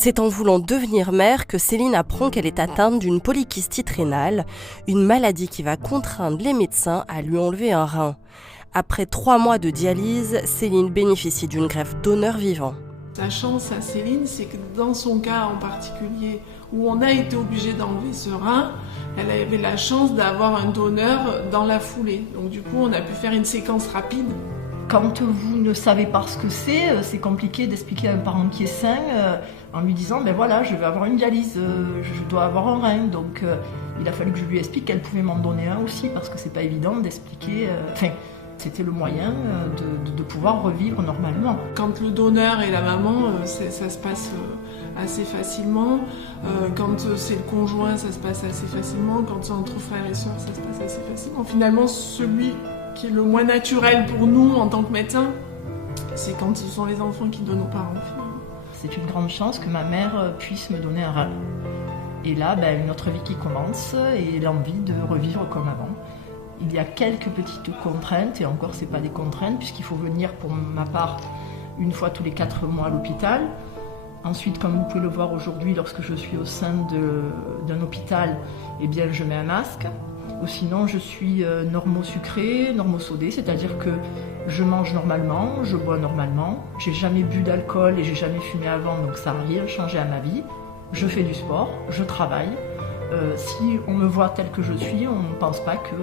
C'est en voulant devenir mère que Céline apprend qu'elle est atteinte d'une polykystite rénale, une maladie qui va contraindre les médecins à lui enlever un rein. Après 3 mois de dialyse, Céline bénéficie d'une greffe d'honneur vivant. La chance à Céline, c'est que dans son cas en particulier, où on a été obligé d'enlever ce rein, elle avait la chance d'avoir un donneur dans la foulée. Donc du coup, on a pu faire une séquence rapide. Quand vous ne savez pas ce que c'est compliqué d'expliquer à un parent qui est sain en lui disant ben voilà, je vais avoir une dialyse, je dois avoir un rein. Donc il a fallu que je lui explique qu'elle pouvait m'en donner un aussi parce que c'est pas évident d'expliquer. C'était le moyen de pouvoir revivre normalement. Quand le donneur et la maman, ça se passe assez facilement. Quand c'est le conjoint, ça se passe assez facilement. Quand c'est entre frères et sœurs, ça se passe assez facilement. Finalement, celui qui est le moins naturel pour nous en tant que médecins, c'est quand ce sont les enfants qui donnent aux parents. C'est une grande chance que ma mère puisse me donner un rein. Et là, une autre vie qui commence et l'envie de revivre comme avant. Il y a quelques petites contraintes, et encore c'est pas des contraintes, puisqu'il faut venir pour ma part une fois tous les 4 mois à l'hôpital. Ensuite, comme vous pouvez le voir aujourd'hui, lorsque je suis au sein d'un hôpital, eh bien je mets un masque. Ou sinon, je suis normo-sucré, normo-sodé, c'est-à-dire que je mange normalement, je bois normalement. J'ai jamais bu d'alcool et j'ai jamais fumé avant, donc ça n'a rien changé à ma vie. Je fais du sport, je travaille. Si on me voit tel que je suis, on ne pense pas que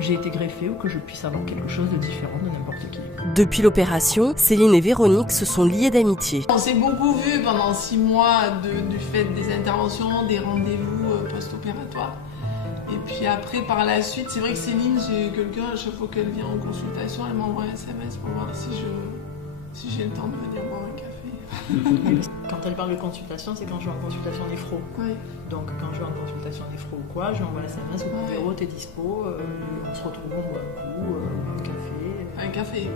j'ai été greffée ou que je puisse avoir quelque chose de différent de n'importe qui. Depuis l'opération, Céline et Véronique se sont liées d'amitié. On s'est beaucoup vus pendant 6 mois du fait des interventions, des rendez-vous post-opératoires. Et puis après, par la suite, c'est vrai que Céline, j'ai quelqu'un, à chaque fois qu'elle vient en consultation, elle m'envoie un SMS pour voir si j'ai le temps de venir boire un café. Quand elle parle de consultation, c'est quand je vais en consultation néphro. Oui. Donc quand je vais en consultation néphro ou quoi, je lui envoie la SMS ou Véro, t'es dispo, on se retrouve, on boit un coup, un café. Un café.